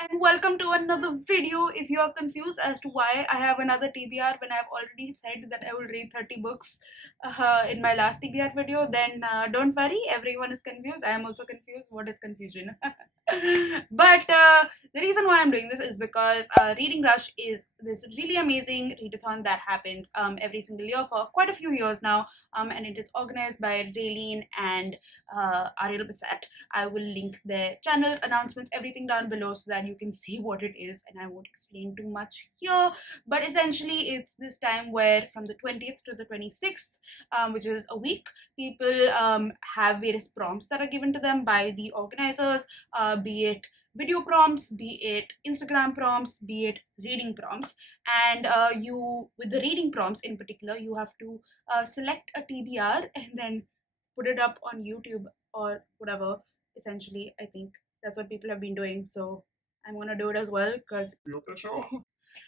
and welcome to another video. If you are confused as to why I have another TBR when I've already said that I will read 30 books in my last TBR video, then don't worry, everyone is confused. I am also confused. What is confusion? But the reason why I'm doing this is because Reading Rush is this really amazing readathon that happens every single year for quite a few years now, and it is organized by Raylene and Ariel Bissett. I will link their channels, announcements, everything down below so that you can see what it is, and I won't explain too much here. But essentially, it's this time where from the 20th to the 26th, which is a week, people have various prompts that are given to them by the organizers, be it video prompts, be it Instagram prompts, be it reading prompts. And with the reading prompts in particular, you have to select a TBR and then put it up on YouTube or whatever. Essentially, I think that's what people have been doing, so I'm gonna do it as well because peer pressure.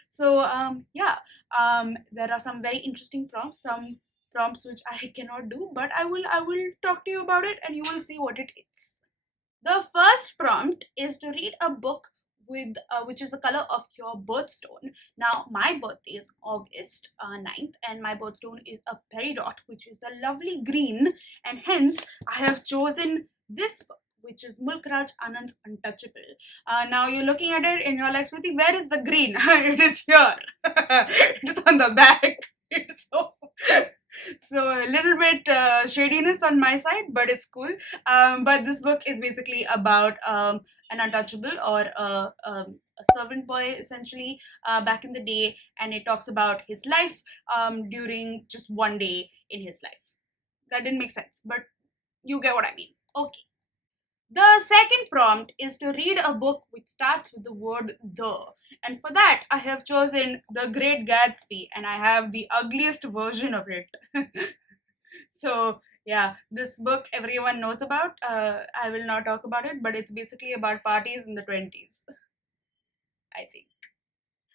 So yeah, there are some very interesting prompts, some prompts which I cannot do, but I will talk to you about it and you will see what it is. The first prompt is to read a book with which is the color of your birthstone. Now, my birthday is August 9th, and my birthstone is a peridot, which is a lovely green, and hence I have chosen this book, which is Mulk Raj Anand's Untouchable. Now you're looking at it and you're like, Smriti, where is the green? It is here. It's on the back. It's so a little bit shadiness on my side, but it's cool. But this book is basically about an untouchable or a servant boy, essentially, back in the day, and it talks about his life during just one day in his life. That didn't make sense, but you get what I mean. Okay. The second prompt is to read a book which starts with the word the. And for that, I have chosen The Great Gatsby, and I have the ugliest version of it. So, yeah, this book everyone knows about. I will not talk about it, but it's basically about parties in the 20s, I think.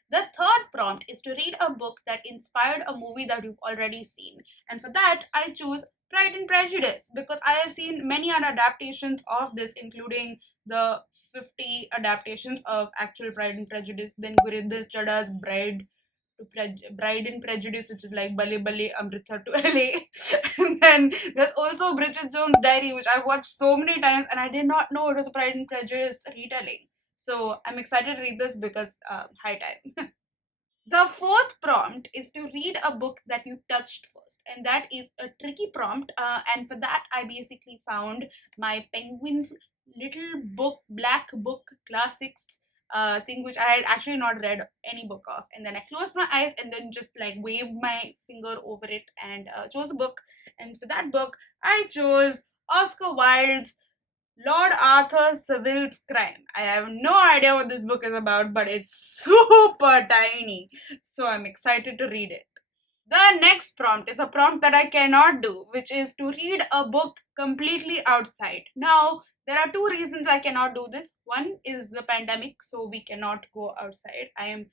The third prompt is to read a book that inspired a movie that you've already seen. And for that, I choose Pride and Prejudice because I have seen many other adaptations of this, including the 50 adaptations of actual Pride and Prejudice, then Gurinder Chada's Bride and Prejudice, which is like Bale Bale Amritsar to LA. And then there's also Bridget Jones' Diary, which I've watched so many times and I did not know it was a Pride and Prejudice retelling. So I'm excited to read this because high time. The fourth prompt is to read a book that you touched first, and that is a tricky prompt. And for that, I basically found my Penguin's little book, black book classics thing, which I had actually not read any book of. And then I closed my eyes and then just like waved my finger over it and chose a book. And for that book, I chose Oscar Wilde's Lord Arthur Saville's Crime. I have no idea what this book is about, but it's super tiny. So I'm excited to read it. The next prompt is a prompt that I cannot do, which is to read a book completely outside. Now, there are two reasons I cannot do this. One is the pandemic, so we cannot go outside. I am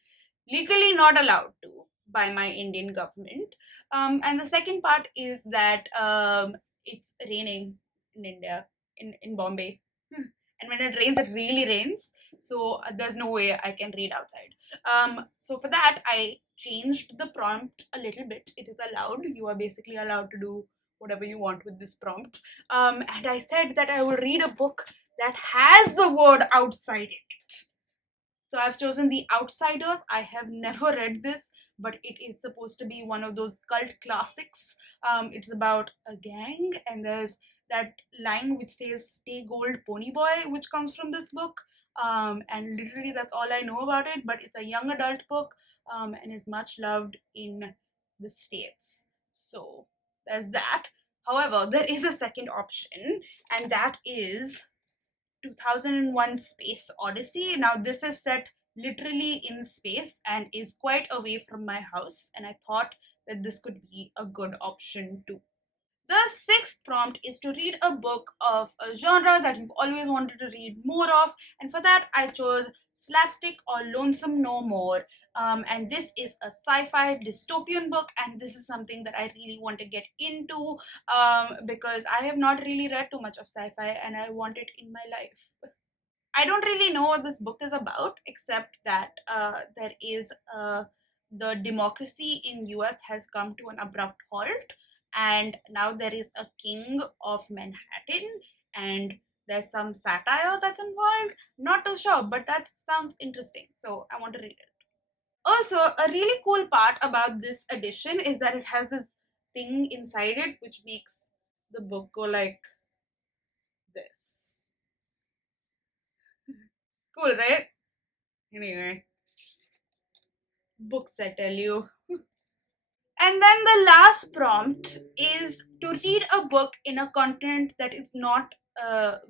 legally not allowed to by my Indian government. And the second part is that it's raining in India, in Bombay. And when it rains, it really rains. So there's no way I can read outside. So for that, I changed the prompt a little bit. It is allowed. You are basically allowed to do whatever you want with this prompt. And I said that I will read a book that has the word outside in it. So I've chosen The Outsiders. I have never read this, but it is supposed to be one of those cult classics. It's about a gang, and there's that line which says "Stay Gold, Pony Boy," which comes from this book. And literally, that's all I know about it. But it's a young adult book, and is much loved in the States. So there's that. However, there is a second option, and that is 2001 Space Odyssey. Now, this is set literally in space and is quite away from my house, and I thought that this could be a good option too. The sixth prompt is to read a book of a genre that you've always wanted to read more of, and for that, I chose Slapstick or Lonesome No More. And this is a sci fi dystopian book, and this is something that I really want to get into because I have not really read too much of sci fi and I want it in my life. I don't really know what this book is about, except that there is the democracy in US has come to an abrupt halt, and now there is a king of Manhattan, and there's some satire that's involved. Not too sure, but that sounds interesting, so I want to read it. Also, a really cool part about this edition is that it has this thing inside it which makes the book go like this. It's cool, right? Anyway, books, I tell you. And then the last prompt is to read a book in a continent that is not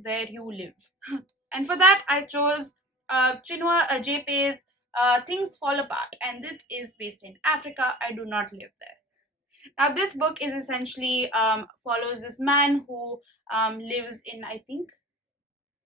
where you live. And for that, I chose Chinua Achebe's Things Fall Apart. And this is based in Africa. I do not live there. Now, this book is essentially follows this man who lives in, I think,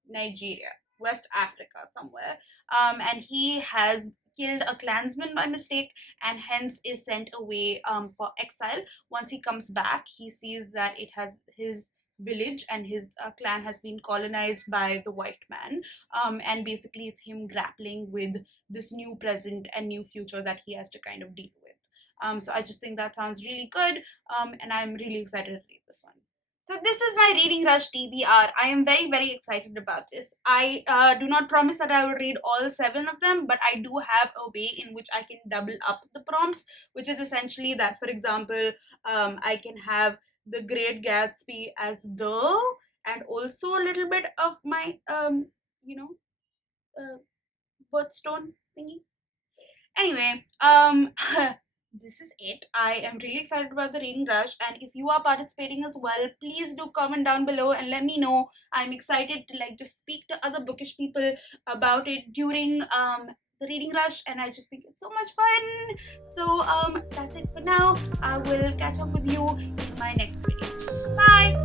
Nigeria, West Africa, somewhere. And he has killed a clansman by mistake and hence is sent away for exile. Once he comes back, he sees that it has his village and his clan has been colonized by the white man. And basically, it's him grappling with this new present and new future that he has to kind of deal with. So I just think that sounds really good, and I'm really excited to read this one. So this is my Reading Rush TBR. I am very, very excited about this. I do not promise that I will read all 7 of them, but I do have a way in which I can double up the prompts, which is essentially that, for example, I can have the Great Gatsby as the, and also a little bit of my, you know, birthstone thingy. Anyway, this is it. I am really excited about the Reading Rush, and if you are participating as well, please do comment down below and let me know. I'm excited to like just speak to other bookish people about it during the Reading Rush, and I just think it's so much fun. So that's it for now. I will catch up with you in my next video. Bye.